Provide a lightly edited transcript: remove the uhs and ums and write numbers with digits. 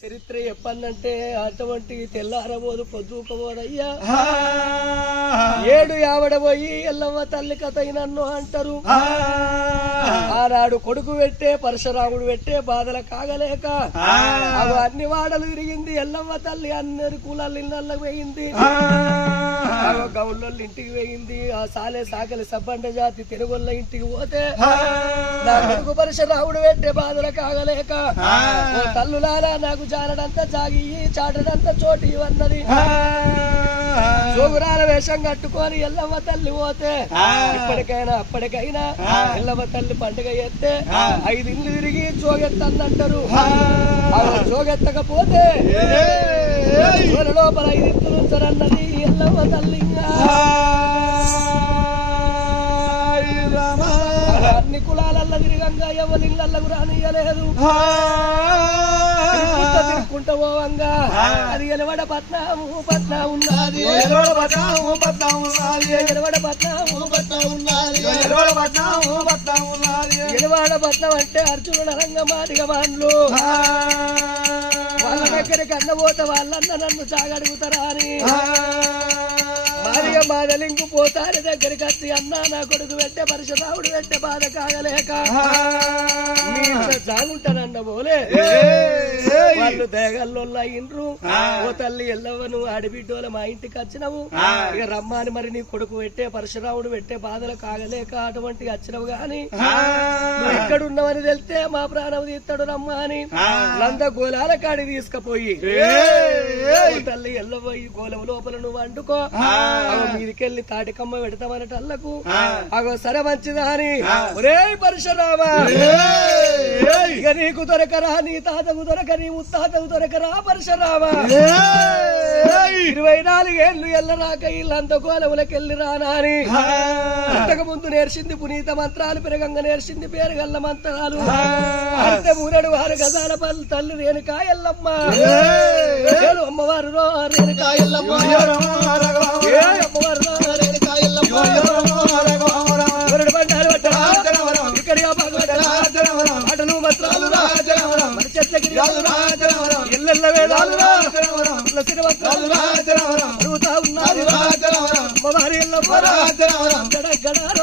చరిత్ర చెప్పందంటే అటువంటి తెల్లారబోదు పొద్దుకోబోదయ్యా 7 ఆవడబోయి ఎల్లవ్వ తల్లి కథ నన్ను అంటారు. ఆనాడు కొడుకు పెట్టే పరశురాముడు పెట్టే బాధల కాగలేక అవి అన్ని వాడలు తిరిగింది. ఎల్లవ్వ తల్లి అన్ని కులాల ఇళ్ళకి పోయింది, గౌళ్ళ ఇంటికి పోయింది. ఆ సాలే సాకలి సబ్బండ జాతి తెలుగొల్ల ఇంటికి పోతే నా కొడుకు పరశురాముడు పెట్టే బాధల కాగలేక తల్లులారా నాకు జారడంతా జాగి చాటడంతా చోటి అన్నది. జోగురాల వేషం కట్టుకొని ఎల్లమ్మ తల్లి పోతే ఇప్పటికైనా అప్పటికైనా ఎల్లమ్మ తల్లి పండుగ ఎత్తే 5 ఇళ్ళు తిరిగి జోగెత్తందంటారు. జోగెత్తకపోతే లోపల 5 ఇత్తులు ఉంచరన్నది ఎల్లమ్మ తల్లి. అన్ని కులాలల్లో తిరిగంగా ఎవరిళ్ళకు రానియలేదు. తిరుక్కుంటా పోవంగా అది ఎలవడ పట్నం ఉన్నది, ఎలవడ పట్నం అంటే అర్జునుడు రంగమాదిగ వాళ్ళు వాళ్ళ దగ్గరికి అన్నపోతే వాళ్ళన్న నన్ను జాగడుగుతారా అని మాదిగ మాదలింకు పోతారి దగ్గరికి వచ్చి అన్నా నా కొడుకు పెట్టే పరశురాముడు పెట్టే బాధ కాగలేక జాగుంటానన్న పోలే వాళ్ళు దేగల్లో అయ్యిండ్రు. ఓ తల్లి ఎల్లవను ఆడిబిడ్డోల మా ఇంటికి వచ్చినవు, ఇక రమ్మని మరి నీ కొడుకు పెట్టే పరశురాముడు పెట్టే బాధలు కాగలేక అటువంటి వచ్చినవు గాని నువ్వు ఎక్కడున్నావని తెలితే మా ప్రాణం తీస్తాడు రమ్మా అని లంద గోలాల కాడికి తీసుకుపోయి తల్లి ఎల్లబోయి గోలం లోపల నువ్వు వండుకో మీదికెళ్ళి తాటికమ్మ పెడతామనటల్లకు అగో సరే మంచిదా అని ఒరే పరశురామా ఇక నీకు దొరకరా, నీ తాతకు దొరక, నీ ముత్తాతకు దొరకరా పరశురామా 24 ఏళ్ళు ఎల్లరాక ఇల్లంతా గోలములకెళ్ళి రానా అని అంతకు ముందు నేర్చింది పునీత మంత్రాలు, పెరగంగా నేర్చింది పేరుగల్ల మంత్రాలు. అంటే 3 గజాల పళ్ళు తల్లి రేణుకా ఎల్లమ్మ అమ్మవారు రో రేణుకా ఎల్లమ్మ అమ్మవారు ఆటలు మంత్రాలు ఎల్లెల్ల వేదాలు అడుగుతా ఉన్నారు అమ్మవారి ఎల్లమ్మ గడ